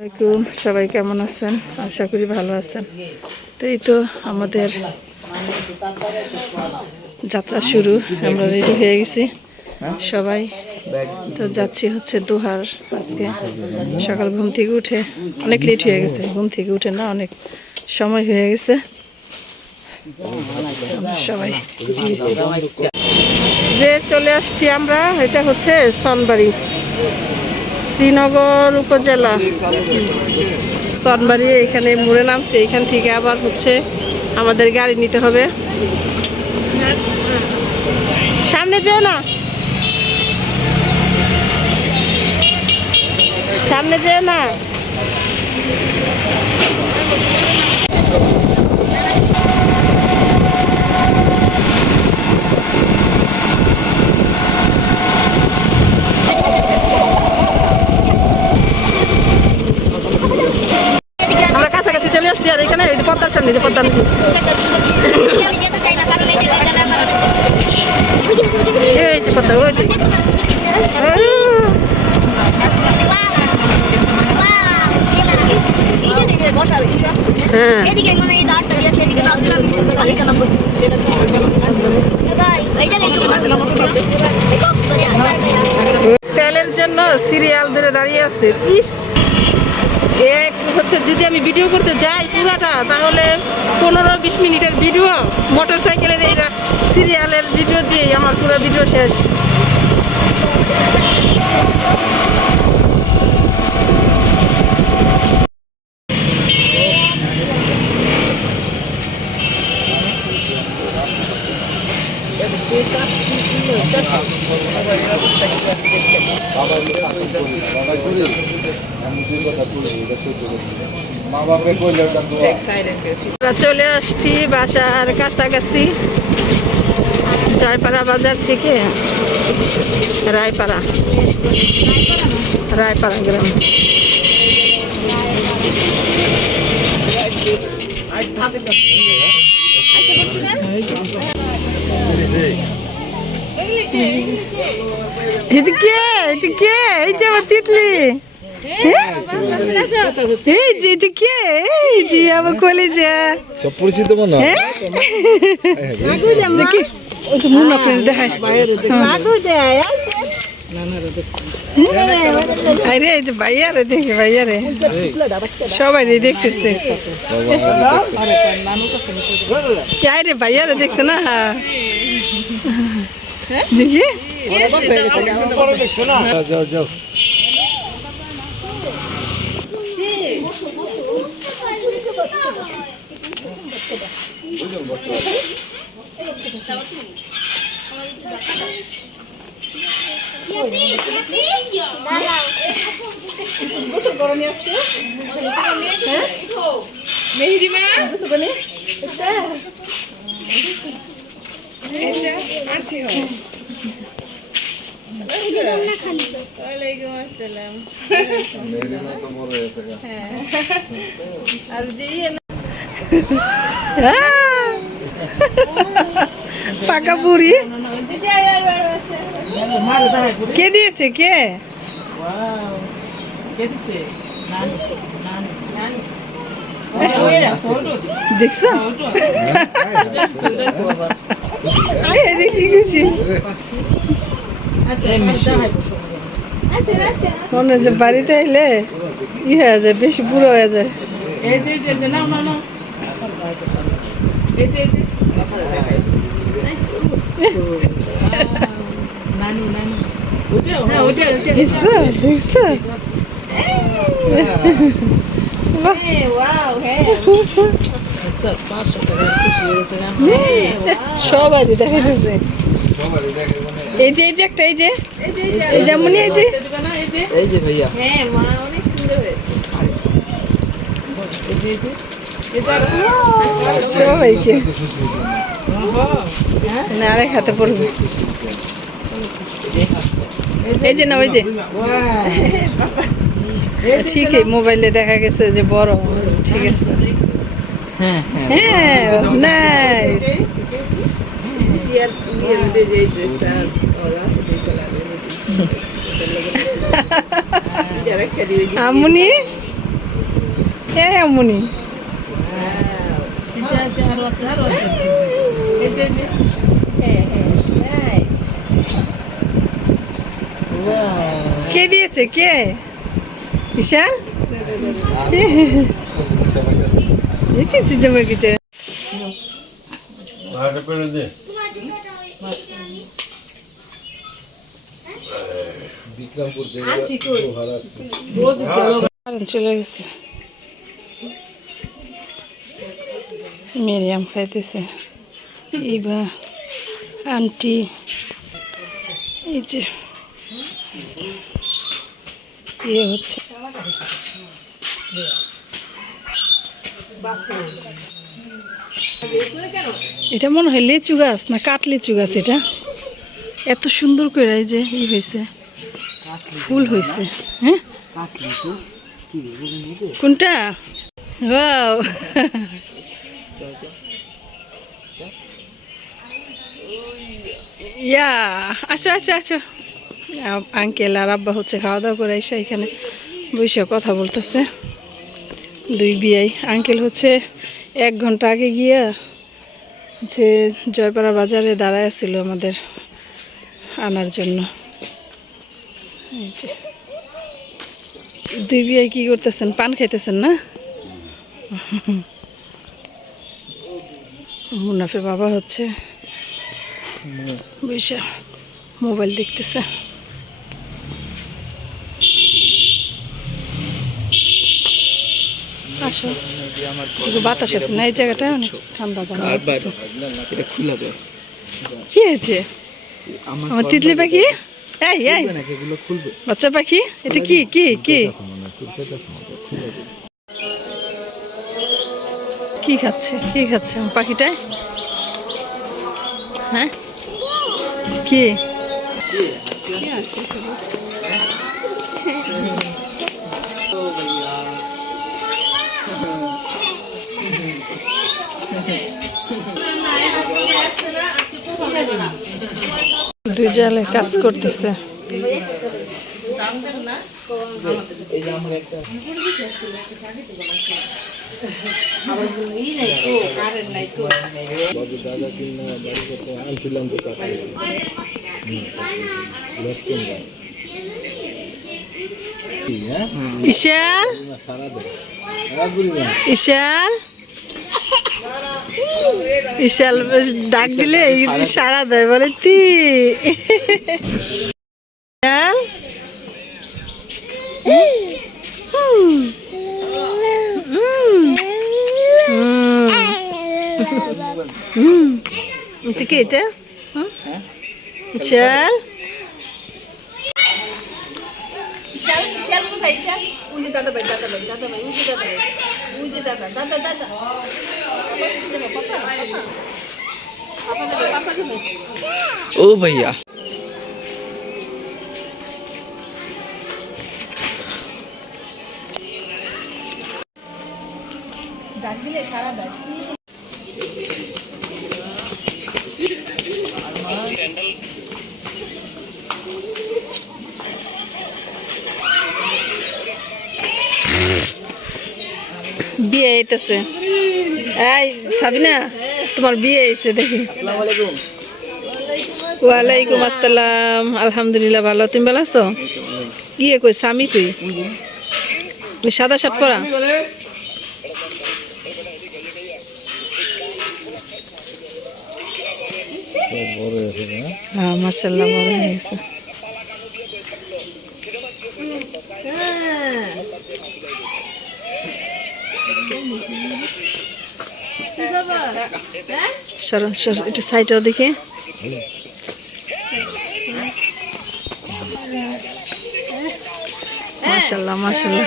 আসসালামাইকুম, সবাই কেমন আছেন? আশা করি ভালো আছেন। তো এই তো আমাদের যাত্রা শুরু, আমরা রেডি হয়ে গেছি সবাই। তো যাচ্ছি হচ্ছে দোহার। আজকে সকাল ঘুম থেকে উঠে অনেক লেট হয়ে গেছে, ঘুম থেকে উঠে না অনেক সময় হয়ে গেছে। সবাই যে চলে আসছি আমরা, এটা হচ্ছে সনবাড়ি, শ্রীনগর উপজেলা সনবাড়ি। এখানে মোড়ে নামছে, এখান থেকে আবার হচ্ছে আমাদের গাড়ি নিতে হবে। সামনে যেও না, সামনে যেও না। আমরা কাছাকাছি চলে আসছি, আর এখানে এই যে পদ্মার সামনে, যে পদ্মা নদী, এই যে পদ্মা, ওই যে তেলের জন্য সিরিয়াল ধরে দাঁড়িয়ে আছে। এক হচ্ছে যদি আমি ভিডিও করতে যাই পুরাটা, তাহলে 15-20 মিনিটের ভিডিও, মোটর সাইকেলের এই সিরিয়ালের ভিডিও দিয়েই আমার পুরো ভিডিও শেষ। চলে আসছি বাসার কাছাকাছি, জয়পাড়া বাজার থেকে রায়পাড়া গ্রাম। এই যে আমার তিতলি, এই যে এটা কে, এই যে আমার কলেজা সব পরিচিত মনে হয়। দেখি ওই যে মুন্না ফ্রেন্ড দেখায়, আরে এই যে ভাইয়ারে দেখে, ভাইয়ারে সবাই দেখতেছে, রে ভাইয়ারে দেখছে না, দেখি যাও পাকা বুড়ি কে দিয়েছে, কে দেখছো? কি খুশি মনে যে বাড়িতে এলে ই হয়ে যায়, বেশি বুড়ো হয়ে যায়। সবাই দেখা গেছে। এই যে একটা, এই যে যেমন এই যে ভাইয়া, অনেক সুন্দর হয়েছে সবাইকে। না আরেক হাতে পড়বে, এই যে না, ওই যে ঠিকই মোবাইলে দেখা গেছে যে বড়, ঠিক আছে। হ্যাঁ নাইস। আমুনি এমনই কে দিয়েছে কে ঈশান জমে গেছে চলে গেছে মেরিয়াম খাইতেছে ইবা আন্টি এই যে ইয়ে হচ্ছে এটা মনে হয় লিচু গাছ না কাঠ লিচু গাছ এটা এত সুন্দর করে এই যে ই হয়েছে ফুল হয়েছে হ্যাঁ কোনটা ওয়াও ইয়া আচ্ছা আচ্ছা আচ্ছা আঙ্কেল আর আব্বা হচ্ছে খাওয়া দাওয়া করে এসে এখানে বসে কথা বলতেছে দুই বিয়াই আঙ্কেল হচ্ছে 1 ঘন্টা আগে গিয়া যে জয়পাড়া বাজারে দাঁড়ায় ছিল আমাদের আনার জন্য এই যে দুই বিয়াই কি করতেছেন পান খাইতেছেন না মুনাফে বাবা হচ্ছে বসে মোবাইল দেখতেছে আসো বাতাস আছে না এই জায়গাটা অনেক ঠান্ডা কি হয়েছে আমার তিতলি পাখি এই এই বাচ্চা পাখি এটা কি কি কি কি খাচ্ছে আমার পাখিটায় হ্যাঁ কি দুই জালে কাজ করতেছে ঈশান ঈশান ঈশান ডাক দিলে সারা দেয় বলে তি কি এটা ঈশান ओ भैया বিয়ে হইতেছে এই সাবিনা তোমার বিয়ে হয়েছে দেখি ওয়ালাইকুম আসসালাম আলহামদুলিল্লাহ ভালো তুমি ভালো আছো গিয়ে কই স্বামী তুই সাদা শার্ট পরা হ্যাঁ মাশাআল্লাহ বড় হয়েছে সরো সরো একটু সাইডেও দেখি মাশাআল্লাহ মাশাআল্লাহ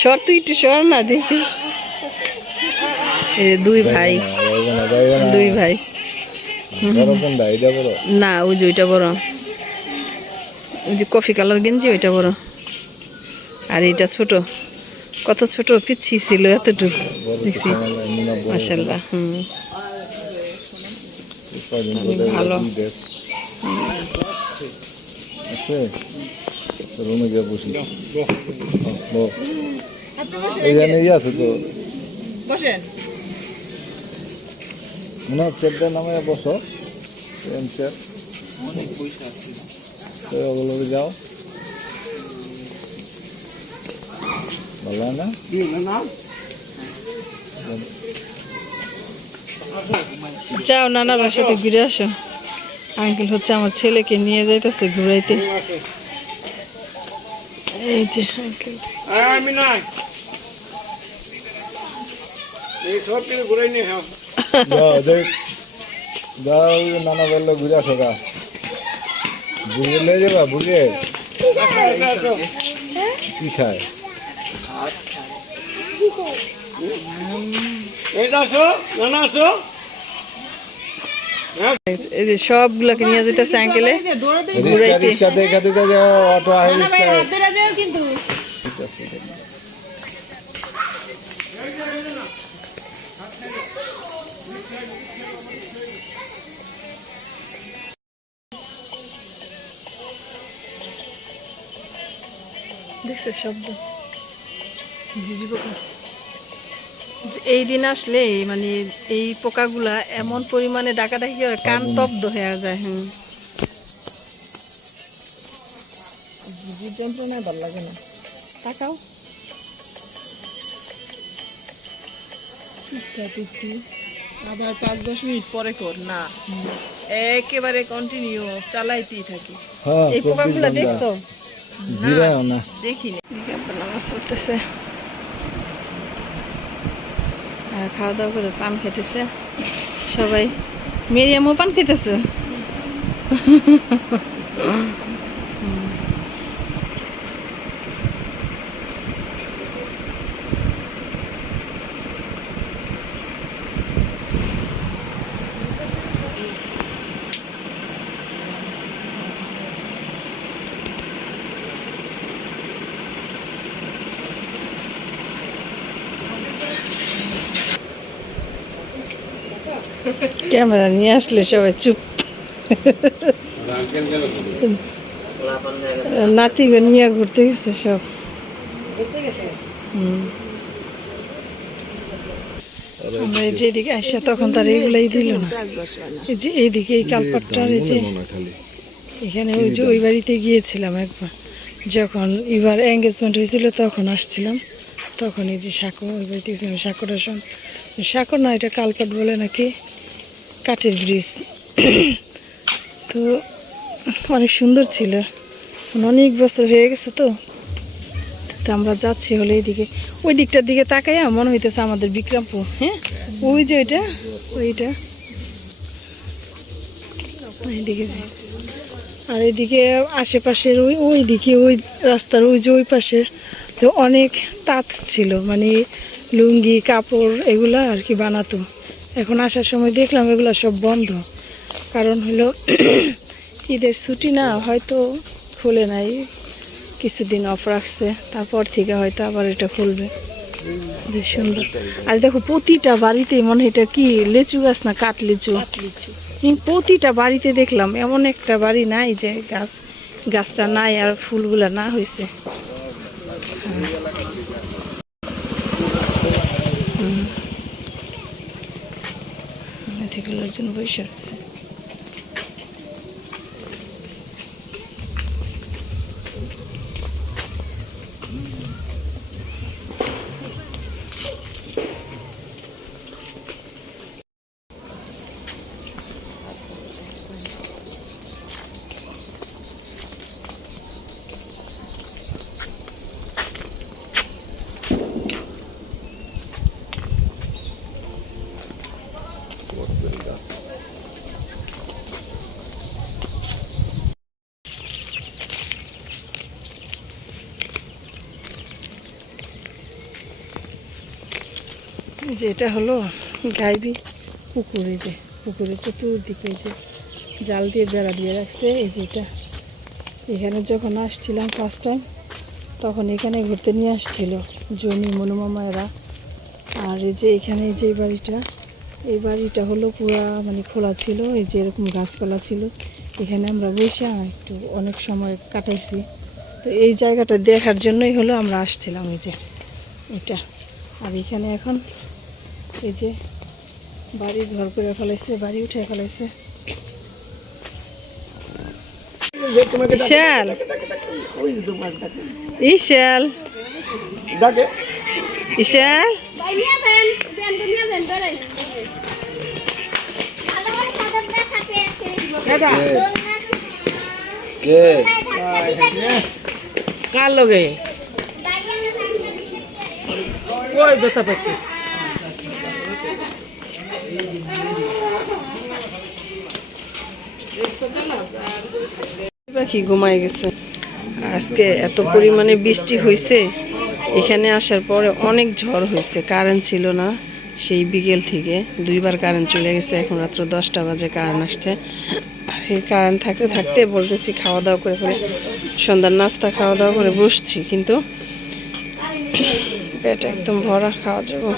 সর তুই একটু সর না দেখি দুই ভাই না ওই যে ওইটা বড় ওই যে কফি কালার গেঞ্জি ওইটা বড় আর এটা ছোট কত ছোট পিচ্ছি ছিল এতটুকু দেখছি মাশাআল্লাহ ভালো আছে রুমে গিয়ে বসি এখানে আছে তো বসেন। মনে হচ্ছে চেয়ারটার নামে বসো চেয়ার ওগুলো যাও ভালো হয় না যাও নানার বাসাতে ঘুরে আসো। আঙ্কেল হচ্ছে আমার ছেলেকে নিয়ে যাইতেছে ঘুরাইতে। এই যে আঙ্কেল আমি নাই এই সব কিছু ঘুরাই নিয়ে যাও দেখ যাও নানা বললো ঘুরে আসো গা বুঝে লে যাবা বুঝে কি খায় এই আসো নানা আসো এই যে সবগুলোকে নিয়ে যেতেছে আঙ্কেলে রিক্সা ঘুরাইতে। রিক্সা দেখা দিতে যাও অটো আহে রিক্সা দেখছো শব্দ ঝিঝি পোকা। এই দিন আসলে মানে এই পোকাগুলা এমন পরিমাণে ডাকাডাকি করে কান তব্দ হয়ে যায়। ঝিঝি যন্ত্রণায় ভালো লাগে না। তাকাও আবার 5-10 মিনিট পরে কর না, একেবারে কন্টিনিউ চালাইতেই থাকি। হ্যাঁ এই পোকাগুলা দেখছো? জিরাও না দেখিনি। নামাজ পড়তেছে আর খাওয়া দাওয়া করে পান খেতেছে সবাই। মেরিয়ামও পান খেতেছে। ক্যামেরা নিয়ে আসলে সবাই চুপ। নাতি নিয়ে ঘুরতে গেছে সব। আমরা এই যে এদিকে আসা তখন তার এইগুলাই দিল না। এই যে এইদিকে এই কালপাটটার এই যে এখানে ওই যে ওই বাড়িতে গিয়েছিলাম একবার, যখন এবার এঙ্গেজমেন্ট হয়েছিল তখন আসছিলাম। তখন এই যে সাঁকো ওই বাড়িতে গেছিলাম। সাঁকোটা সাঁকো না, এটা কালপাট বলে নাকি, কাঠের ব্রিজ। তো অনেক সুন্দর ছিল, অনেক বছর হয়ে গেছে তো। তো আমরা যাচ্ছি হলে এইদিকে ওই দিকটার দিকে তাকাইয়া মনে হইতেছে আমাদের বিক্রমপুর। হ্যাঁ ওই যে ওইটা ওইটা এইদিকে। আর এদিকে আশেপাশের ওই দিকে ওই রাস্তার ওই যে ওই পাশে তো অনেক তাঁত ছিল, মানে লুঙ্গি কাপড় এগুলা আর কি বানাতো। এখন আসার সময় দেখলাম এগুলো সব বন্ধ, কারণ হলো ঈদের ছুটি না, হয়তো খুলে নাই, কিছুদিন অফ রাখছে, তারপর থেকে হয়তো আবার এটা খুলবে। বেশ সুন্দর। আর দেখো প্রতিটা বাড়িতে মনে হয় এটা কি লিচু গাছ না কাঠ লিচু, প্রতিটা বাড়িতে দেখলাম। এমন একটা বাড়ি নাই যে গাছটা নাই আর ফুলগুলা না হয়েছে। একজন বসে আছে। যে এটা হলো গাইবি পুকুর। এই যে পুকুরে চতুর্দিকে যে জাল দিয়ে বেড়া দিয়ে রাখছে। এই যে এটা এখানে যখন আসছিলাম ফার্স্ট টাইম তখন এখানে ঘুরতে নিয়ে আসছিল জনি মনুমামায়েরা। আর এই যে এখানে যে বাড়িটা, এই বাড়িটা হলো পুরা মানে খোলা ছিল, এই যে এরকম গাছপালা ছিল, এখানে আমরা বসে একটু অনেক সময় কাটাইছি। তো এই জায়গাটা দেখার জন্যই হলো আমরা আসছিলাম, এই যে এটা। আর এখানে এখন এই যে বাড়ি ঘর করে ফেলাইছে, বাড়ি উঠে ফেলাইছে। ইশাল ইশাল ডাকে ইশাল কে কার লগে ওই ব্যথা পাচ্ছি পাখি ঘুমাই গেছে। আজকে এত পরিমাণে বৃষ্টি হয়েছে, এখানে আসার পরে অনেক ঝড় হয়েছে, কারেন্ট ছিল না সেই বিকেল থেকে, 2বার কারেন্ট চলে গেছে। এখন রাত্র 10টা বাজে কারেন্ট আসছে। এই কারেন্ট থাকতে থাকতে বলতেছি খাওয়া দাওয়া করে ফেলে, সন্ধ্যার নাস্তা খাওয়া দাওয়া করে বসছি, কিন্তু পেট একদম ভরা, খাওয়া যাবো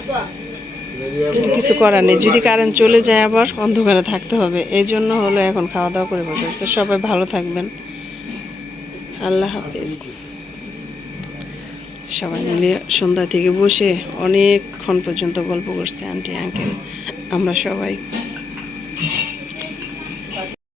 কিছু করার নেই। যদি কারেন্ট চলে যায় আবার অন্ধকারে থাকতে হবে, এই জন্য হলো এখন খাওয়া দাওয়া করে বসে। তো সবাই ভালো থাকবেন, আল্লাহ হাফিজ। সবাই মিলে সন্ধ্যা থেকে বসে অনেকক্ষণ পর্যন্ত গল্প করছে আন্টি আঙ্কেল, আমরা সবাই।